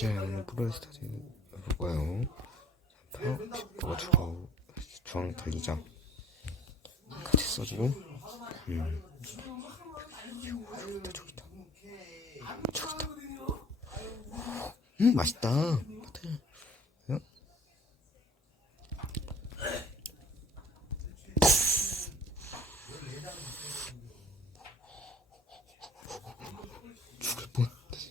자, 오늘 프로스타즈 해볼까요? 뭐가 주고 중앙 달리자 같이 써주고 저기다 맛있다. 응? 죽을 뻔했어.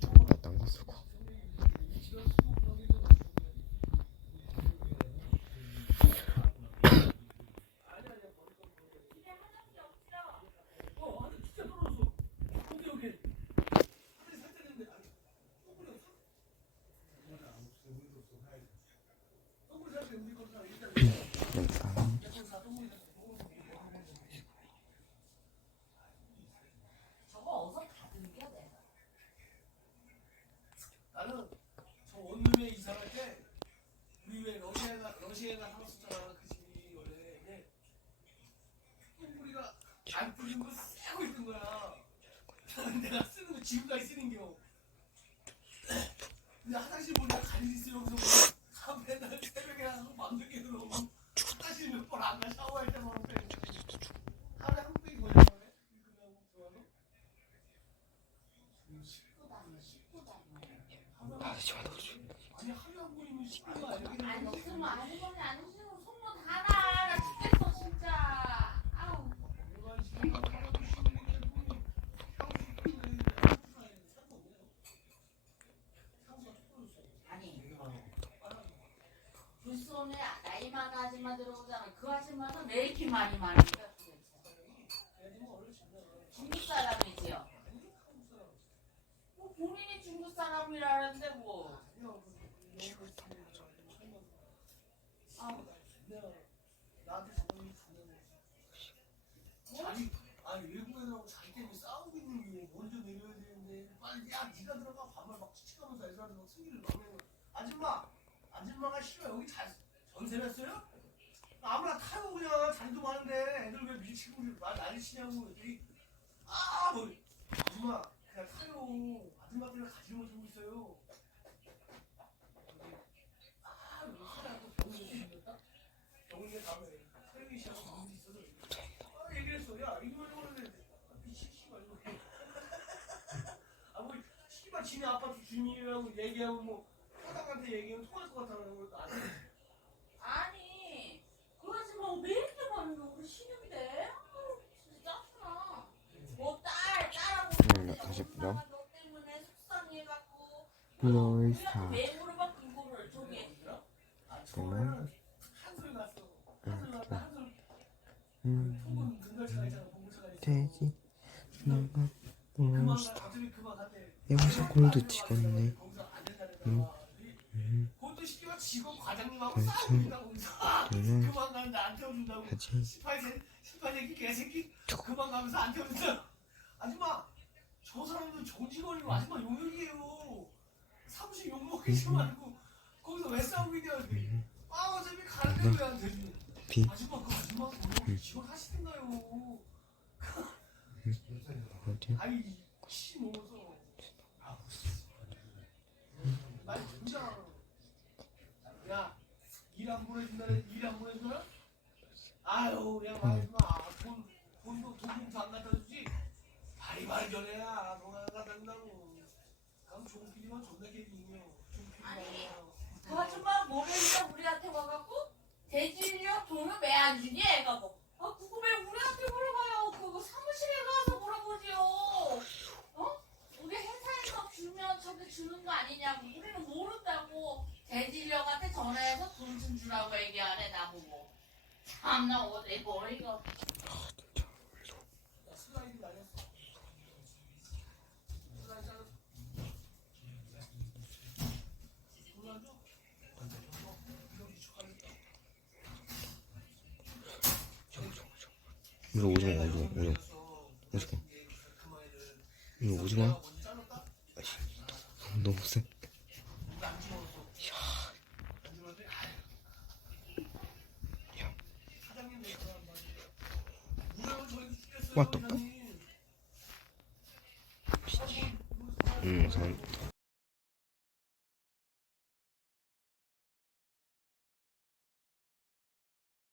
장갑 딴거 쓰고 나는 저 원룸에 이사할 때 우리 왜 러시아가 살았었잖아. 그 집이 원래 똥구리가 안 뿌린 거 쓰고 있던 거야. 내가 쓰는 거 지금까지 쓰는겨. 근데 화장실 보니까 간지 쓰면서 맨날 새벽에 나서 밤늦게 들어오고 화장실 몇 번 안 가. 샤워할 때만 하루에 한 병이 걸려. 아저씨 받아줘. 아니 하루에 한 번이면 10분만 이렇게 안 웃으면 아주머니 안 웃으면 손모 다 나. 나 죽겠어 진짜. 아우. 아니 불손에 나이 많은 아줌마 들어오잖아. 그 아줌마는 왜 이렇게 많이 많으니까 도대체. 중국 사람이지요. 뭐 본인이 중국 사람이라는데 뭐. 아우. 나한테 저번에 자기 아니 외국인하고 자기 때문에 싸우고 있는 게 먼저 내려야 되는데 빨리 야 네가 들어가 반말 막 치치하면서 애들한테 막 승기를 막 내는 아줌마가 싫어 여기 전세 냈어요? 아무나 타요 그냥 자리도 많은데 애들 왜 밀치고 말 난리 치냐고 그랬더니 뭐 아줌마 그냥 타요 아줌마 때문에 가지 못하고 있어요. 여기 사람도 병원에 생겼다? 병원에 가면 서영이 씨하고 문제 있어서 얘기했어. 야 이거 그러는데 미치지 말고 뭐 씨발 지네 아파트 주민이라고 얘기하고 뭐 사장한테 얘기하면 통할 것 같다는 것도 안 해. 아니 그 아줌마 왜 이렇게 많이 우리 신용돼? 진짜 짜증나. 뭐 딸하고 다시 보자. 엄마가 너 때문에 속상해갖고 프로스타 왜 물어봐 그거를 저기. 처음에는 한술 났어. 한술 났다 한술 통은 등갈차가 있잖아. 봉구차가 있어. 돼지 나가 그만 프로스타 갑자기 그만 한대. 여기서 골드 찍었네. 거기서 안 된다는 거야. 그것도 시키면 직원 과장님하고 그래서 싸우고 있다고 거기서 그러면 그만 가는데 안 태워준다고. 하지 18세기 개새끼 그만 가면서 안 태워준다. 아줌마 저 사람도 정직원이고 아줌마 용역이에요. 사무실 욕먹이지 말고 거기서 왜 싸우고 있냐. 어차피 가는데 왜 안 되지. 비 아줌마 그 아줌마 용역 직원 하시던가요. 어디 아이 씨 먹어서 말 진짜 야 일 안 보내준다네. 일 안 보내주나? 아유 그냥 말하지 마. 돈도 안 갖다 주지. 바리바리 전에야 돈 안 갖다 준다고. 그럼 종필이만 존나 개빙이요. 아니 그 아줌마 모르니까 우리한테 와갖고 대지인력 돈을 왜 안 주니 애가 뭐. 아 그거 왜 우리한테 물어봐요. 그거 사무실에 가서 물어보지요. 어? 우리 회사에서 주면 저기 주는 거 아니냐고. 우리는 모른다고. 대진력한테 전화해서 돈 좀 주라고 얘기하네 나보고. 참나 어디 머리가. 슬라이드 날렸어. 슬라이드 잘랐어. 이거 오징어 이거 오징어야? 아이씨, 너무 세. 왔다. 응, 산.